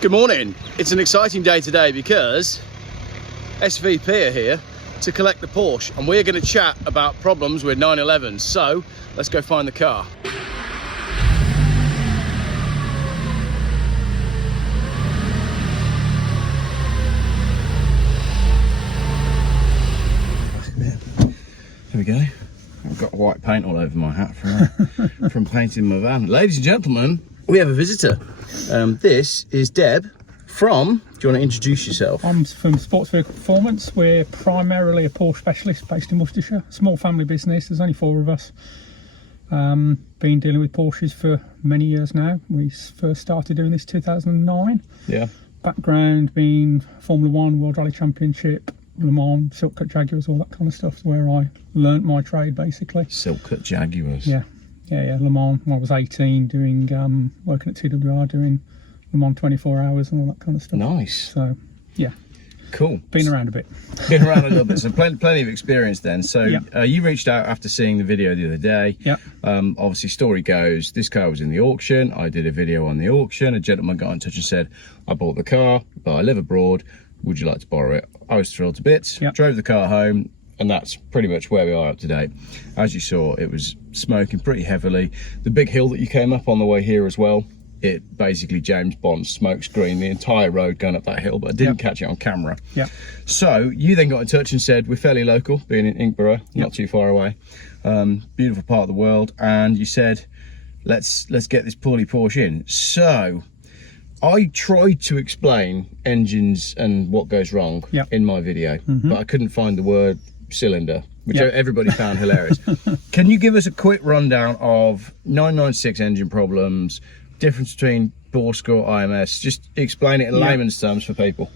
Good morning. It's an exciting day today because SVP are here to collect the Porsche and we're going to chat about problems with 911s. So let's go find the car. There we go. I've got white paint all over my hat from painting my van. Ladies and gentlemen, we have a visitor. This is Deb from, do you want to introduce yourself? I'm from Sports Vehicle Performance. We're primarily a Porsche specialist based in Worcestershire. Small family business, there's only 4 of us. Been dealing with Porsches for many years now. We first started doing this 2009. Yeah. Background being Formula 1, World Rally Championship, Le Mans, Silk Cut Jaguars, all that kind of stuff, where I learnt my trade basically. Silk Cut Jaguars? Yeah. Le Mans when I was 18, doing working at TWR, doing Le Mans 24 hours and all that kind of stuff. Nice. So, yeah. Cool. Been around a bit. Been around a little bit, so plenty of experience then. So yeah. You reached out after seeing the video the other day. Yeah. Obviously, story goes, this car was in the auction. I did a video on the auction. A gentleman got in touch and said, I bought the car, but I live abroad. Would you like to borrow it? I was thrilled to bits. Yep. Drove the car home. And that's pretty much where we are up to date. As you saw, it was smoking pretty heavily. The big hill that you came up on the way here as well, it basically James Bond smoke screen the entire road going up that hill, but I didn't catch it on camera. Yeah. So you then got in touch and said, we're fairly local, being in Inkberrow, not too far away. Beautiful part of the world. And you said, let's get this poorly Porsche in. So I tried to explain engines and what goes wrong in my video, but I couldn't find the word cylinder, which everybody found hilarious. Can you give us a quick rundown of 996 engine problems, difference between Bromsgrove IMS? Just explain it in layman's terms for people.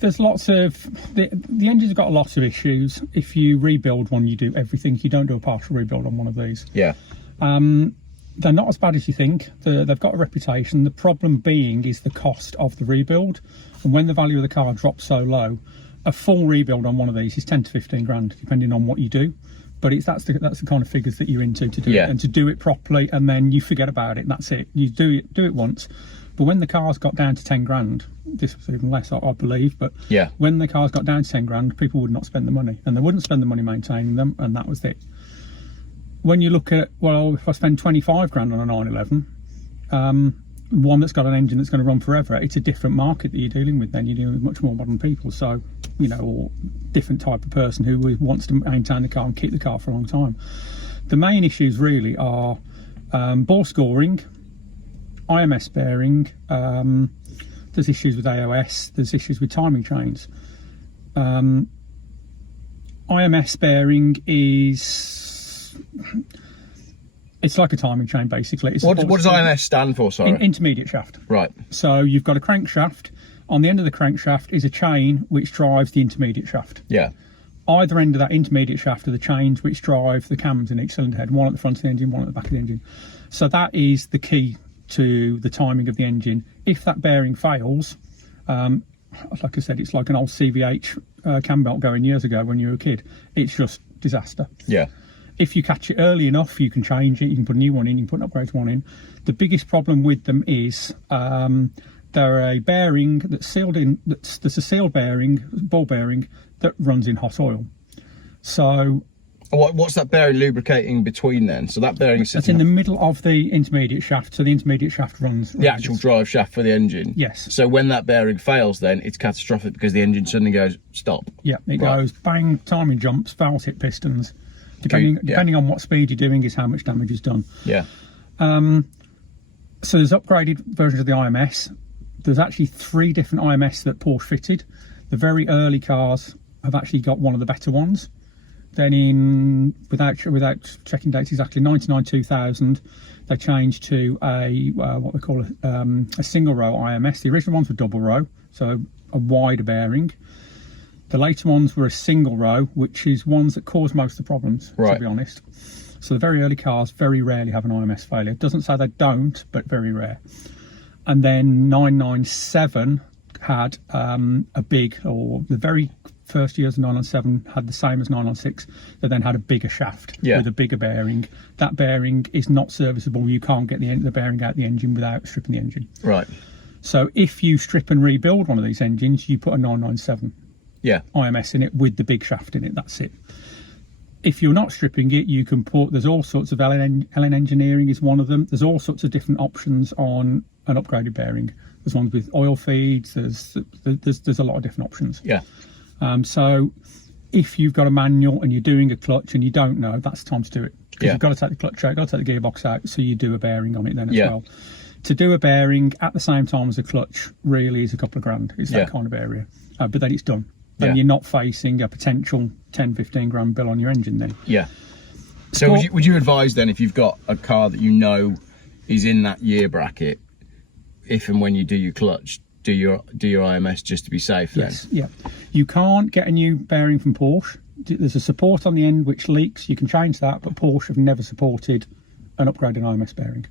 There's lots of the engine's got lots of issues. If you rebuild one, you do everything. You don't do a partial rebuild on one of these. Yeah. They're not as bad as you think. They've got a reputation. The problem being is the cost of the rebuild, and when the value of the car drops so low, a full rebuild on one of these is 10 to 15 grand, depending on what you do. But that's the kind of figures that you're into to do it, and to do it properly, and then you forget about it. And that's it. You do it once. But when the car's got down to 10 grand, this was even less, I believe. But when the car's got down to 10 grand, people would not spend the money, and they wouldn't spend the money maintaining them, and that was it. When you look at, well, if I spend 25 grand on a 911, one that's got an engine that's going to run forever, it's a different market that you're dealing with then. You're dealing with much more modern people, so, you know, or different type of person who wants to maintain the car and keep the car for a long time. The main issues really are bore scoring, IMS bearing, there's issues with AOS, there's issues with timing chains. IMS bearing it's like a timing chain basically. What does IMS stand for, sorry? Intermediate shaft. Right. So you've got a crankshaft. On the end of the crankshaft is a chain which drives the intermediate shaft. Yeah. Either end of that intermediate shaft are the chains which drive the cams in each cylinder head, one at the front of the engine, one at the back of the engine. So that is the key to the timing of the engine. If that bearing fails, like I said, it's like an old CVH cam belt going years ago when you were a kid. It's just disaster. Yeah. If you catch it early enough, you can change it, you can put a new one in, you can put an upgraded one in. The biggest problem with them is they're a bearing that's sealed in, there's a sealed bearing, ball bearing, that runs in hot oil. So what's that bearing lubricating between then? So that bearing is in the middle of the intermediate shaft, so the intermediate shaft runs the actual drive shaft for the engine. Yes. So when that bearing fails, then it's catastrophic because the engine suddenly goes stop. Yeah, it goes bang, timing jumps, valves hit pistons. Depending on what speed you're doing is how much damage is done. Yeah. So there's upgraded versions of the IMS. There's actually 3 different IMS that Porsche fitted. The very early cars have actually got one of the better ones. Then without checking dates exactly, 99, 2000, they changed to a what we call a single row IMS. The original ones were double row, so a wider bearing. The later ones were a single row, which is ones that cause most of the problems, to be honest. So the very early cars very rarely have an IMS failure. It doesn't say they don't, but very rare. And then 997 had a big, or the very first years of 997 had the same as 996. They then had a bigger shaft with a bigger bearing. That bearing is not serviceable. You can't get the bearing out of the engine without stripping the engine. Right. So if you strip and rebuild one of these engines, you put a 997 Yeah. IMS in it with the big shaft in it. That's it. If you're not stripping it, you can put, there's all sorts of LN Engineering is one of them. There's all sorts of different options on an upgraded bearing. There's ones with oil feeds. There's a lot of different options. Yeah. So if you've got a manual and you're doing a clutch and you don't know, that's the time to do it. Because Yeah. you've got to take the clutch out, got to take the gearbox out, so you do a bearing on it then as Yeah. well. To do a bearing at the same time as a clutch really is a couple of grand. It's that Yeah. kind of area. But then it's done. And Yeah. you're not facing a potential 10, 15 grand bill on your engine then. Yeah. So would you advise then, if you've got a car that you know is in that year bracket, if and when you do your clutch, do your IMS just to be safe then? Yes, yeah. You can't get a new bearing from Porsche. There's a support on the end which leaks. You can change that, but Porsche have never supported an upgraded IMS bearing.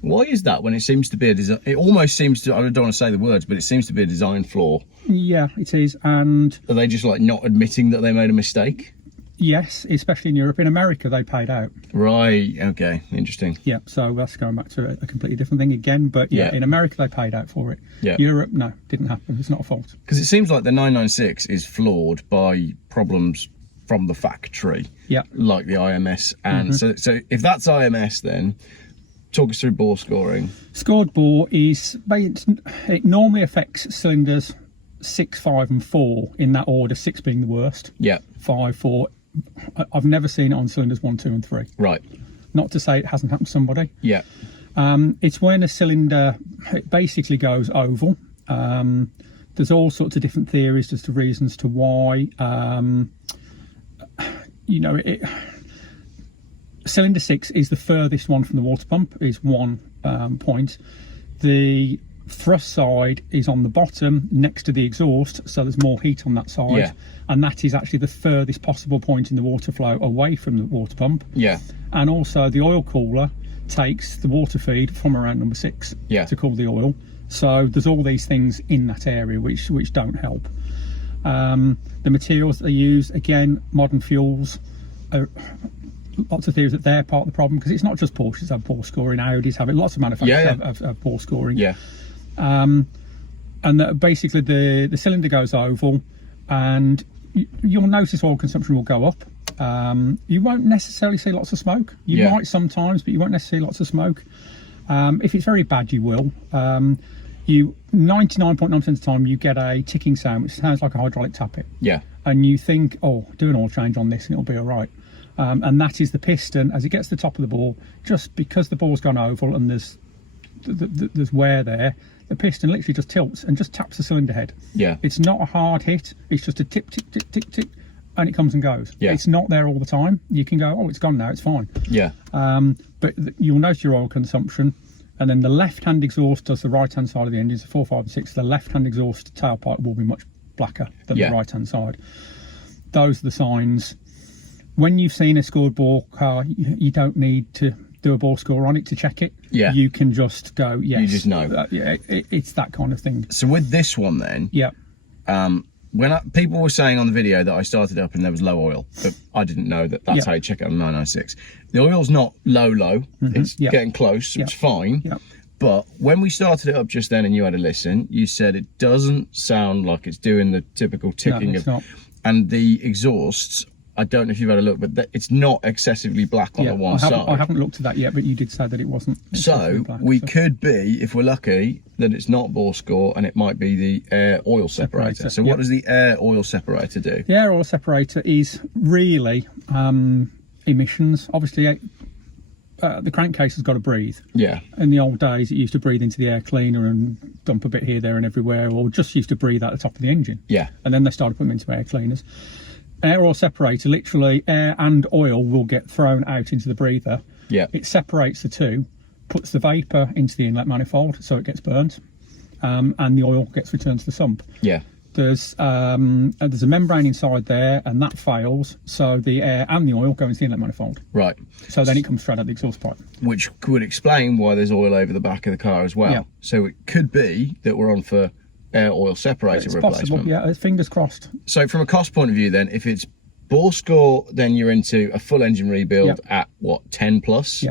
Why is that, when it seems to be a design? It almost seems to, I don't want to say the words, but it seems to be a design flaw. Yeah, it is. And Are they just like not admitting that they made a mistake? yes, especially in Europe. In America, they paid out. Right. Okay. Interesting. Yeah, so that's going back to a completely different thing again. But yeah, Yeah. in America, they paid out for it. Yeah. Europe, no, didn't happen. It's not a fault. Because it seems like the 996 is flawed by problems from the factory. Yeah. Like the IMS. And so if that's IMS, then talk us through bore scoring. Scored bore is, it normally affects cylinders 6, 5 and 4 in that order, 6 being the worst, Yeah. 5, 4. I've never seen it on cylinders 1, 2 and 3. Right. Not to say it hasn't happened to somebody. Yeah. It's when a cylinder, it basically goes oval. There's all sorts of different theories as to reasons to why. Cylinder 6 is the furthest one from the water pump, is one point. The thrust side is on the bottom next to the exhaust, so there's more heat on that side. Yeah. And that is actually the furthest possible point in the water flow away from the water pump. Yeah. And also the oil cooler takes the water feed from around number 6 Yeah. to cool the oil. So there's all these things in that area which don't help. The materials that they use, again, modern fuels, lots of theories that they're part of the problem, because it's not just Porsches have poor scoring, Audis have it, lots of manufacturers have poor scoring. Yeah. And that basically the cylinder goes oval, and you'll notice oil consumption will go up. You won't necessarily see lots of smoke. You might sometimes, but you won't necessarily see lots of smoke. If it's very bad, you will. 99.9% of the time you get a ticking sound, which sounds like a hydraulic tappet. Yeah. And you think, oh, do an oil change on this and it'll be all right. And that is the piston as it gets to the top of the bore. Just because the bore's gone oval and there's wear there, the piston literally just tilts and just taps the cylinder head. Yeah. It's not a hard hit. It's just a tick, tick, tick, tick, tick, and it comes and goes. Yeah. It's not there all the time. You can go, oh, it's gone now, it's fine. Yeah. But you'll notice your oil consumption. And then the left-hand exhaust does the right-hand side of the engine, so 4, 5 and 6. The left-hand exhaust tailpipe will be much blacker than the right-hand side. Those are the signs. When you've seen a scored bore car, you don't need to do a bore score on it to check it. Yeah. You can just go, yes. You just know. It's that kind of thing. So with this one then, Yeah. People were saying on the video that I started up and there was low oil, but I didn't know that's how you check it on the 996. The oil's not low, it's getting close, so it's fine. Yeah. But when we started it up just then and you had a listen, you said it doesn't sound like it's doing the typical ticking No, it's not. And the exhausts, I don't know if you've had a look, but it's not excessively black on the one side. I haven't looked at that yet, but you did say that it wasn't. So we could be, if we're lucky, that it's not bore score and it might be the air oil separator. So what does the air oil separator do? The air oil separator is really emissions. Obviously, the crankcase has got to breathe. Yeah. In the old days, it used to breathe into the air cleaner and dump a bit here, there and everywhere, or just used to breathe out the top of the engine. Yeah. And then they started putting them into air cleaners. Air oil separator, literally air and oil will get thrown out into the breather. Yeah. It separates the two, puts the vapour into the inlet manifold so it gets burnt, and the oil gets returned to the sump. Yeah. There's a membrane inside there, and that fails, so the air and the oil go into the inlet manifold. Right. So then it comes straight out the exhaust pipe. Which could explain why there's oil over the back of the car as well. Yeah. So it could be that we're on for air oil separator replacement. Possible, yeah, fingers crossed. So from a cost point of view then, if it's bore score, then you're into a full engine rebuild at what, 10 plus? Yeah.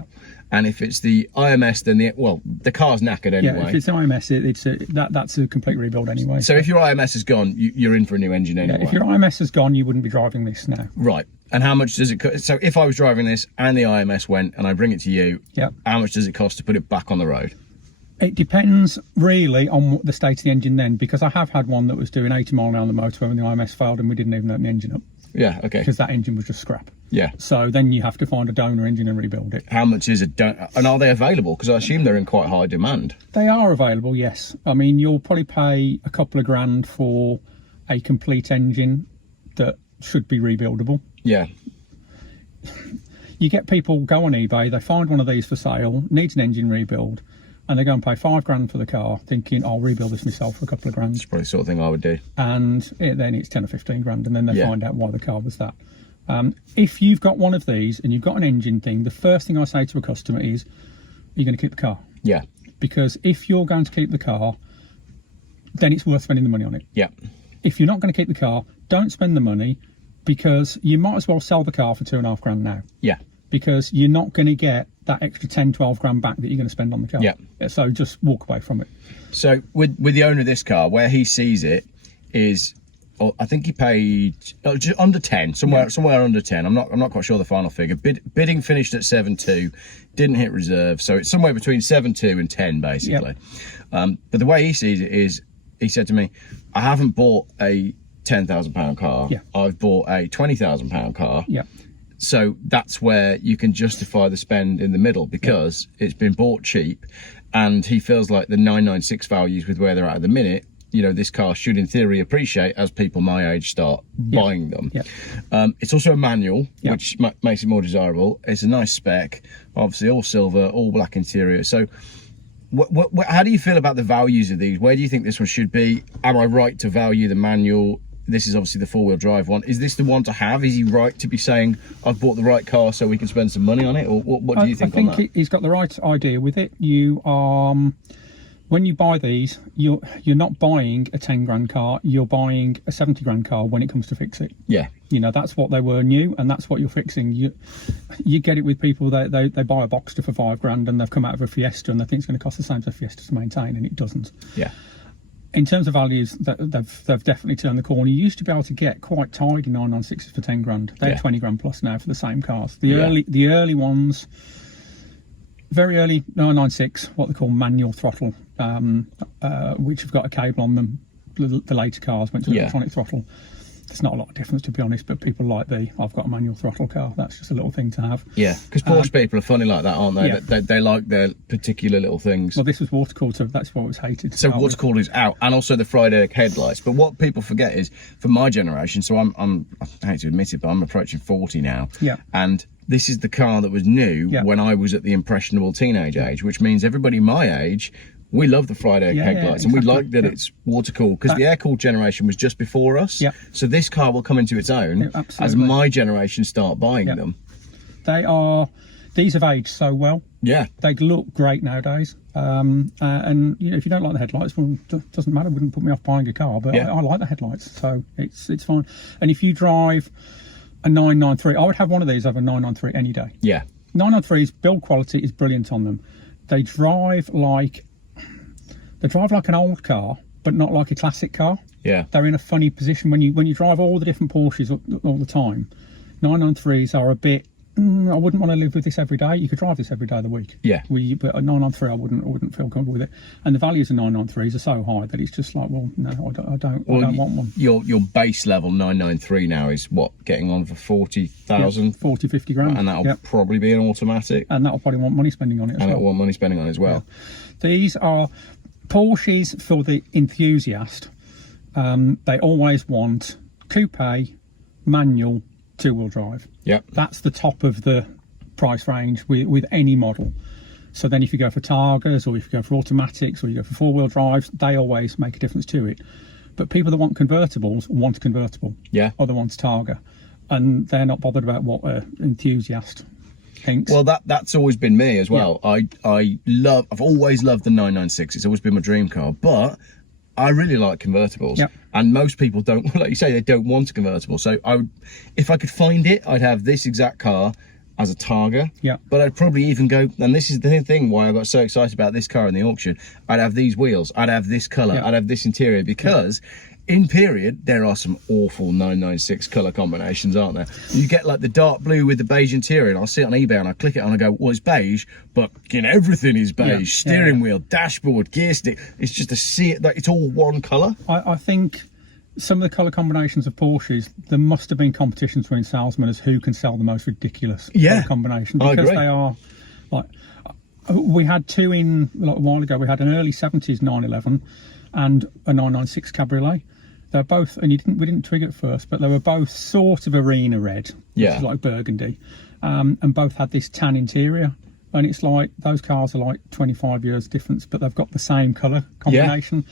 And if it's the IMS, then the car's knackered anyway. Yeah, if it's the IMS, that's a complete rebuild anyway. So if your IMS is gone, you're in for a new engine anyway. Yeah, if your IMS is gone, you wouldn't be driving this now. Right. And how much does it cost? So if I was driving this and the IMS went and I bring it to you, how much does it cost to put it back on the road? It depends really on the state of the engine then, because I have had one that was doing 80 mile an hour on the motorway when the IMS failed and we didn't even open the engine up. Yeah, okay. Because that engine was just scrap. Yeah. So then you have to find a donor engine and rebuild it. How much is it? And are they available? Because I assume they're in quite high demand. They are available, yes. I mean, you'll probably pay a couple of grand for a complete engine that should be rebuildable. Yeah. You get people go on eBay, they find one of these for sale, needs an engine rebuild, and they go and pay 5 grand for the car, thinking, I'll rebuild this myself for a couple of grand. It's probably the sort of thing I would do. And then it's 10 or 15 grand, and then they find out why the car was that. If you've got one of these and you've got an engine thing, the first thing I say to a customer is, are you going to keep the car? Yeah. Because if you're going to keep the car, then it's worth spending the money on it. Yeah. If you're not going to keep the car, don't spend the money, because you might as well sell the car for 2.5 grand now. Yeah. Because you're not going to get that extra 10, 12 grand back that you're going to spend on the car. Yeah. So just walk away from it. So with the owner of this car, where he sees it is, I think he paid just under 10, somewhere under 10. I'm not quite sure the final figure. Bidding finished at 7.2, didn't hit reserve, so it's somewhere between 7.2 and 10 basically. But the way he sees it is, he said to me, I haven't bought a £10,000 car. Yeah. I've bought a £20,000 car. Yeah. So that's where you can justify the spend in the middle, because it's been bought cheap, and he feels like the 996 values with where they're at the minute, you know, this car should in theory appreciate as people my age start buying them. Yeah. It's also a manual, which makes it more desirable. It's a nice spec, obviously all silver, all black interior. So how do you feel about the values of these? Where do you think this one should be? Am I right to value the manual? This is obviously the 4-wheel drive one. Is this the one to have? Is he right to be saying, I've bought the right car so we can spend some money on it? Or what do you think on that? I think he's got the right idea with it. You when you buy these, you're not buying a 10 grand car, you're buying a 70 grand car when it comes to fix it. Yeah. You know, that's what they were new, and that's what you're fixing. You get it with people that they buy a Boxster for 5 grand and they've come out of a Fiesta and they think it's going to cost the same as a Fiesta to maintain, and it doesn't. Yeah. In terms of values, they've definitely turned the corner. You used to be able to get quite tidy 996s for 10 grand. They're 20 grand plus now for the same cars. The early ones, very early 996, what they call manual throttle, which have got a cable on them. The later cars went to electronic throttle. There's not a lot of difference, to be honest, but people like I've got a manual throttle car. That's just a little thing to have. Yeah, because Porsche people are funny like that, aren't they? Yeah. They like their particular little things. Well, this was water cooled, so that's why it was hated. So water cooled is out, and also the Friday headlights. But what people forget is, for my generation, so I hate to admit it, but I'm approaching 40 now. Yeah. And this is the car that was new when I was at the impressionable teenage age, which means everybody my age, we love the Friday headlights, and we like that it's water cooled, because the air cooled generation was just before us. Yeah. So this car will come into its own as my generation start buying them. These have aged so well. Yeah. They look great nowadays. And you know, if you don't like the headlights, well, it doesn't matter. It wouldn't put me off buying a car, but I like the headlights, so it's fine. And if you drive a 993, I would have one of these over a 993 any day. Yeah. 993's build quality is brilliant on them. They drive like an old car, but not like a classic car. Yeah. They're in a funny position when you drive all the different Porsches all the time. 993s are a bit, I wouldn't want to live with this every day. You could drive this every day of the week. Yeah. But a 993, I wouldn't feel comfortable with it. And the values of 993s are so high that it's just like, well, no, I don't want one. Your base level 993 now is what, getting on for 40,000? 40, 50 grand. And that'll probably be an automatic. And that'll probably want money spending on it as well. And it'll want money spending on it as well. Yeah. These are Porsches for the enthusiast. They always want coupe, manual, 2-wheel drive. Yep. That's the top of the price range with any model. So then if you go for Targas, or if you go for automatics, or you go for 4-wheel drives, they always make a difference to it. But people that want convertibles want a convertible. Yeah. Or they want a Targa. And they're not bothered about what an enthusiast thinks. Well, that's always been me as well. Yeah. I've always loved the 996. It's always been my dream car, but I really like convertibles. Yep. And most people don't, like you say, they don't want a convertible. So if I could find it, I'd have this exact car as a Targa. Yeah. But I'd probably even go, and this is the thing why I got so excited about this car in the auction, I'd have these wheels, I'd have this colour, I'd have this interior, because in period, there are some awful 996 colour combinations, aren't there? You get like the dark blue with the beige interior, and I'll see it on eBay and I click it and I go, well, it's beige, but everything is beige. Steering wheel, dashboard, gear stick. It's just a sea, like it's all one colour. I think some of the colour combinations of Porsches, there must have been competition between salesmen as who can sell the most ridiculous colour combination, because they are like, we had two in like a while ago. We had an early 70s 911 and a 996 Cabriolet. They're both, and we didn't twig at first, but they were both sort of arena red, which is like burgundy, and both had this tan interior. And it's like, those cars are like 25 years difference, but they've got the same colour combination.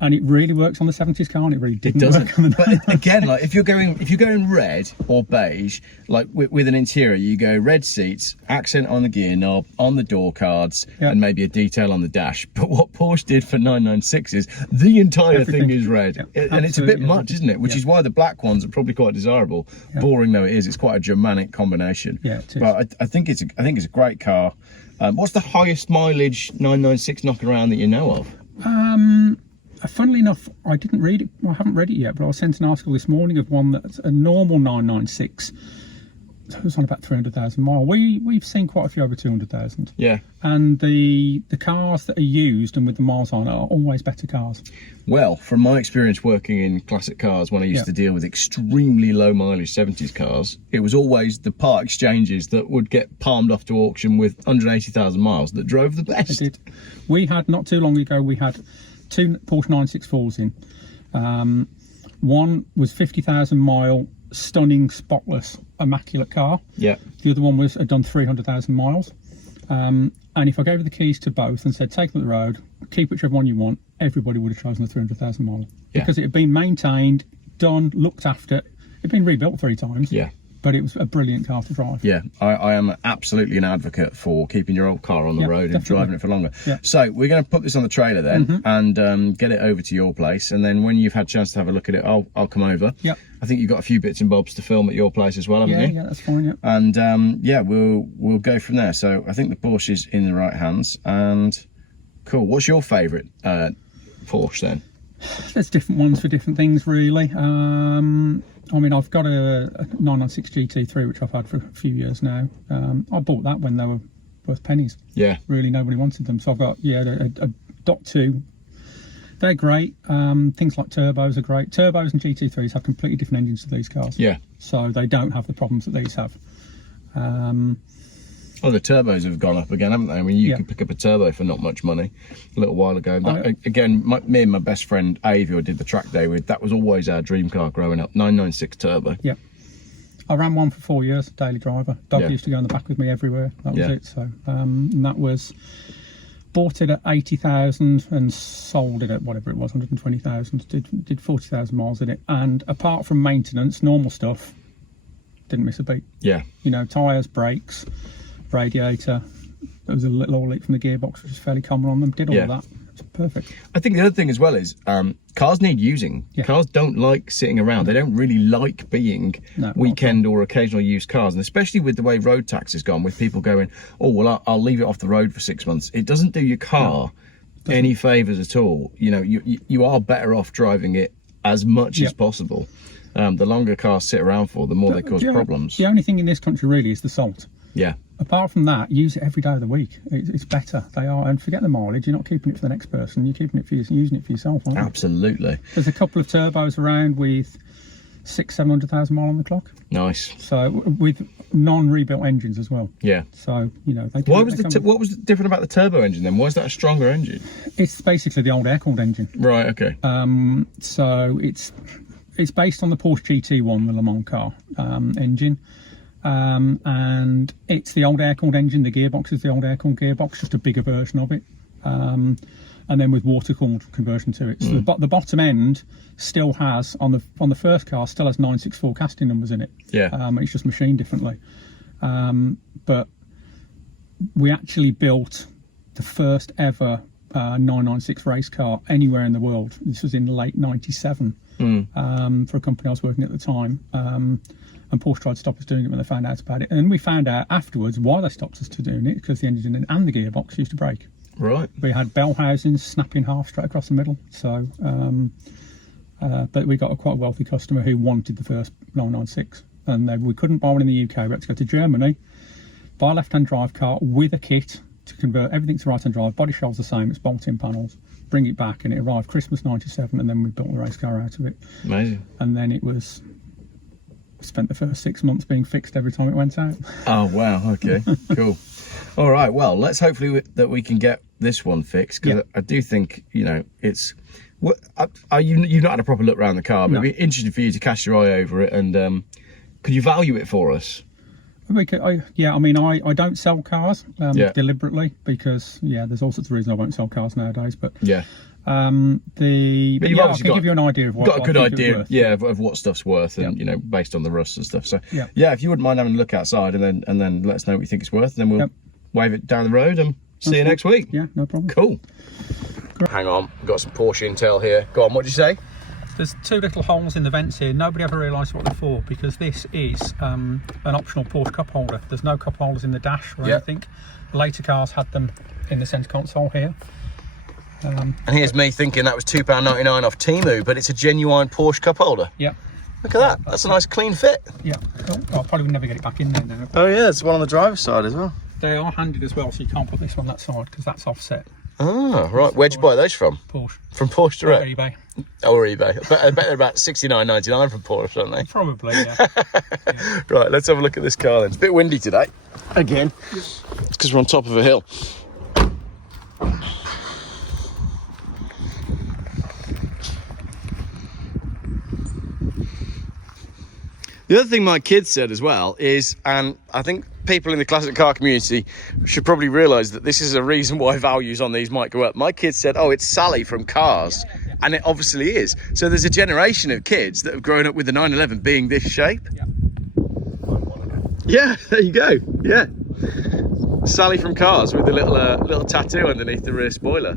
And it really works on the 70s car, and it really didn't work on the But again, like if you're going red or beige, like with an interior, you go red seats, accent on the gear knob, on the door cards, and maybe a detail on the dash. But what Porsche did for 996 is the entire thing is red, and it's a bit much, isn't it? Which is why the black ones are probably quite desirable. Boring though it is, it's quite a Germanic combination. Yeah, it is. But I think it's a great car. What's the highest mileage 996 knocking around that you know of? Funnily enough, I didn't read it. I haven't read it yet, but I was sent an article this morning of one that's a normal 996. It was on about 300,000 miles. We've seen quite a few over 200,000. Yeah. And the cars that are used and with the miles on are always better cars. Well, from my experience working in classic cars, when I used to deal with extremely low mileage 70s cars, it was always the part exchanges that would get palmed off to auction with 180,000 miles that drove the best. They did. We had, not too long ago, we had two Porsche 964s in. One was 50,000 mile, stunning, spotless, immaculate car. Yeah. The other one had done 300,000 miles. And if I gave her the keys to both and said, take them up the road, keep whichever one you want, everybody would have chosen the 300,000 mile. Yeah. Because it had been maintained, done, looked after. It had been rebuilt 3 times. Yeah. But it was a brilliant car to drive. Yeah, I am absolutely an advocate for keeping your old car on the road and driving it for longer. Yeah. So we're going to put this on the trailer then and get it over to your place. And then when you've had a chance to have a look at it, I'll come over. Yeah. I think you've got a few bits and bobs to film at your place as well, haven't you? Yeah, that's fine, yeah. And yeah, we'll go from there. So I think the Porsche is in the right hands. And cool. What's your favourite Porsche then? There's different ones for different things, really. I mean, I've got a 996 GT3, which I've had for a few years now. I bought that when they were worth pennies. Yeah. Really, nobody wanted them. So I've got, a Dot 2. They're great. Things like turbos are great. Turbos and GT3s have completely different engines to these cars. Yeah. So they don't have the problems that these have. Oh, the turbos have gone up again, haven't they? I mean, you could pick up a turbo for not much money a little while ago. Again, me and my best friend Avi, who I did the track day with, that was always our dream car growing up, 996 turbo. Yeah. I ran one for 4 years, daily driver. Dog used to go in the back with me everywhere. That was it. So, and that was, bought it at 80,000 and sold it at whatever it was, 120,000. Did 40,000 miles in it. And apart from maintenance, normal stuff, didn't miss a beat. Yeah. You know, tyres, brakes, radiator. There was a little oil leak from the gearbox, which is fairly common on them. Did all of that. It's perfect. I think the other thing as well is cars need using. Cars don't like sitting around. They don't really like being weekend or occasional used cars, and especially with the way road tax has gone, with people going, oh well, I'll leave it off the road for 6 months. It doesn't do your car any favours at all. You know, you are better off driving it as much as possible. The longer cars sit around for, the more they cause problems. The only thing in this country really is the salt. Yeah. Apart from that, use it every day of the week. It's better. They are, and forget the mileage. You're not keeping it for the next person. You're keeping it for using it for yourself, aren't you? Absolutely. There's a couple of turbos around with 600,000-700,000 miles on the clock. Nice. So with non-rebuilt engines as well. Yeah. So you know they. What was different about the turbo engine then? Why is that a stronger engine? It's basically the old air-cooled engine. Right. Okay. So it's based on the Porsche GT1, the Le Mans car engine. And it's the old air-cooled engine. The gearbox is the old air-cooled gearbox, just a bigger version of it, and then with water-cooled conversion to it. So the bottom end still has on the first car still has 964 casting numbers in it. Yeah. It's just machined differently. But we actually built the first ever 996 race car anywhere in the world. This was in late '97 for a company I was working at the time. And Porsche tried to stop us doing it when they found out about it. And then we found out afterwards why they stopped us to doing it, because the engine and the gearbox used to break. Right. We had bell housings snapping half straight across the middle. So, but we got a quite wealthy customer who wanted the first 996. And we couldn't buy one in the UK. We had to go to Germany, buy a left-hand drive car with a kit to convert everything to right-hand drive. Body shell's the same, it's bolt-in panels. Bring it back, and it arrived Christmas '97, and then we built the race car out of it. Amazing. And then it was... spent the first 6 months being fixed every time it went out. Oh wow, okay, cool. All right, well, let's hopefully that we can get this one fixed, because I do think, you know, it's what you've not had a proper look around the car, but it'd be interesting for you to cast your eye over it, and could you value it for us? I don't sell cars deliberately, because there's all sorts of reasons I won't sell cars nowadays, but I can give you an idea of what got a good idea, of what stuff's worth, and you know, based on the rust and stuff. So if you wouldn't mind having a look outside, and then let us know what you think it's worth, and then we'll wave it down the road and see you next week. Yeah, no problem. Cool. Great. Hang on, we've got some Porsche intel here. Go on, what did you say? There's two little holes in the vents here. Nobody ever realised what they're for, because this is an optional Porsche cup holder. There's no cup holders in the dash or anything. Later cars had them in the centre console here. And here's me thinking that was £2.99 off Temu, but it's a genuine Porsche cup holder. Yeah. Look at that. That's a nice clean fit. Yeah. Cool. I probably would never get it back in there now. Oh yeah, there's one on the driver's side as well. They are handed as well, so you can't put this on that side because that's offset. Ah, right. Where'd you buy those from? Porsche. From Porsche Direct? Or eBay. Or eBay. I bet they're about £69.99 from Porsche, aren't they? Probably, yeah. Right, let's have a look at this car then. It's a bit windy today. Again. It's because we're on top of a hill. The other thing my kids said as well is, and I think people in the classic car community should probably realise that this is a reason why values on these might go up. My kids said, oh, it's Sally from Cars. And it obviously is. So there's a generation of kids that have grown up with the 911 being this shape. Yeah, there you go. Yeah. Sally from Cars with the little tattoo underneath the rear spoiler.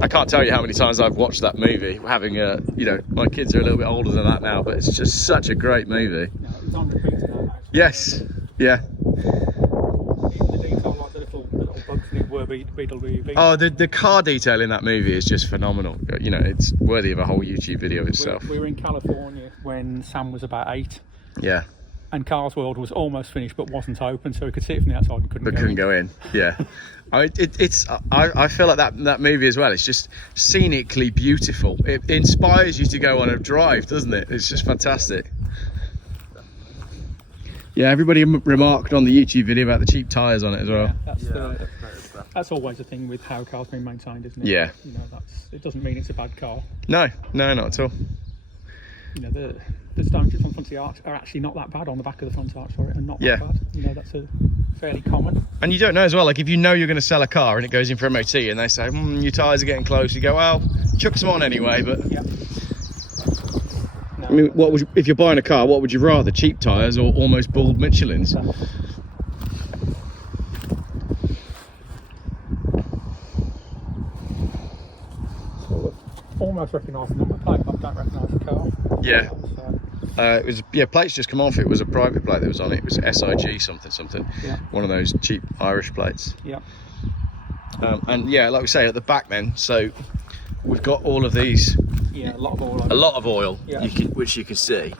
I can't tell you how many times I've watched that movie, having you know, my kids are a little bit older than that now, but it's just such a great movie. It's on repeat now. Yes, yeah. The detail, like the little bugs in it, were BWB. Oh, the car detail in that movie is just phenomenal. You know, it's worthy of a whole YouTube video itself. We were in California when Sam was about 8. Yeah. And Cars World was almost finished but wasn't open, so we could see it from the outside and couldn't go in. Yeah. I feel like that movie as well, it's just scenically beautiful. It inspires you to go on a drive, doesn't it? It's just fantastic. Yeah, everybody remarked on the YouTube video about the cheap tyres on it as well. That's always a thing with how cars being maintained, isn't it? Yeah. You know, it doesn't mean it's a bad car. No, not at all. You know, the stone chips on the front of the arch are actually not that bad on the back of the front arch, sorry, and not that bad. You know, that's fairly common. And you don't know as well, like if you know you're going to sell a car and it goes in for MOT and they say, your tyres are getting close, you go, well, chuck some on anyway, but... Yeah. No, I mean, if you're buying a car, what would you rather, cheap tyres or almost bald Michelins? Almost recognise the number plate, but I don't recognise the car. Yeah. It was plates just come off. It was a private plate that was on it. It was SIG something. Yeah. One of those cheap Irish plates. Yeah. And yeah, like we say at the back then, so we've got all of these. Yeah, a lot of oil. A lot of oil, yeah. which you can see.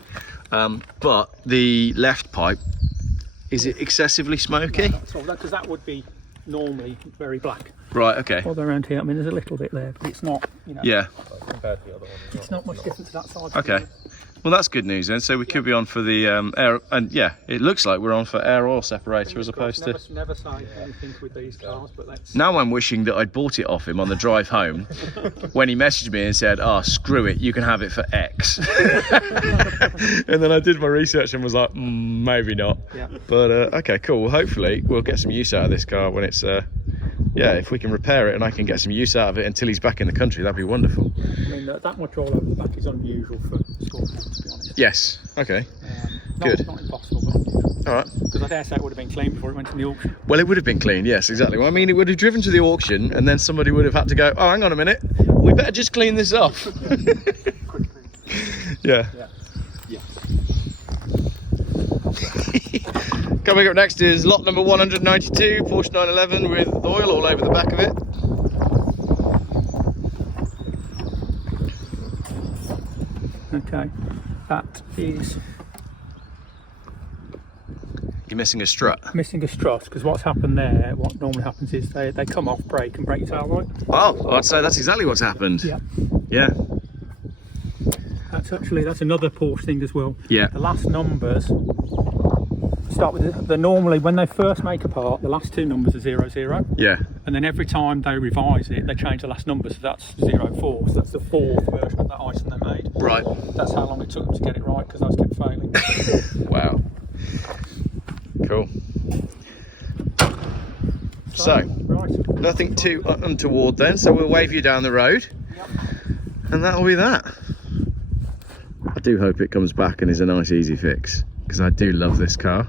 But the left pipe, is it excessively smoky? No, because that would be normally very black. Right, okay. Although around here, I mean, there's a little bit there, but it's not, you know. Yeah. Compared to the other one. It's not much different to that side. Okay. Well, that's good news then. So we could be on for the air, and yeah, it looks like we're on for air oil separator as opposed to. Never say anything with these cars, but let's. Now I'm wishing that I'd bought it off him on the drive home, when he messaged me and said, "Oh, screw it, you can have it for X." And then I did my research and was like, maybe not. Yeah. But okay, cool. Well, hopefully we'll get some use out of this car when it's. Yeah, if we can repair it and I can get some use out of it until he's back in the country, that'd be wonderful. I mean, that much all over the back is unusual for Scorpio, to be honest. Yes, okay. Good. Not impossible, but All right. because I dare say it would have been clean before it went to the auction. Well, it would have been clean, yes, exactly. Well, I mean, it would have driven to the auction, and then somebody would have had to go, oh, hang on a minute, we better just clean this off. Yeah. Yeah. Coming up next is lot number 192, Porsche 911 with oil all over the back of it. Okay, that is You're missing a strut. missing a strut, because what's happened there, what normally happens is they come off, brake and break your tail light. Oh, I'd say that's exactly what's happened. Yeah. Yeah. That's another Porsche thing as well. Yeah. The last numbers, start with the normally when they first make a part, the last two numbers are 00. Yeah. And then every time they revise it, they change the last number, so that's 04. So that's the fourth version of that item they made. Right. That's how long it took them to get it right, because those kept failing. Wow. Cool. So, right. nothing too untoward then, so we'll wave you down the road. Yep. And that'll be that. I do hope it comes back and is a nice easy fix, because I do love this car.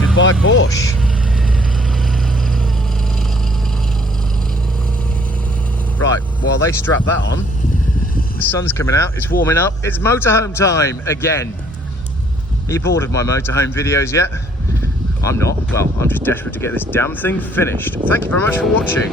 Goodbye, Porsche. Right, while they strap that on, the sun's coming out, it's warming up, it's motorhome time again. Are you bored of my motorhome videos yet? I'm not. Well, I'm just desperate to get this damn thing finished. Thank you very much for watching.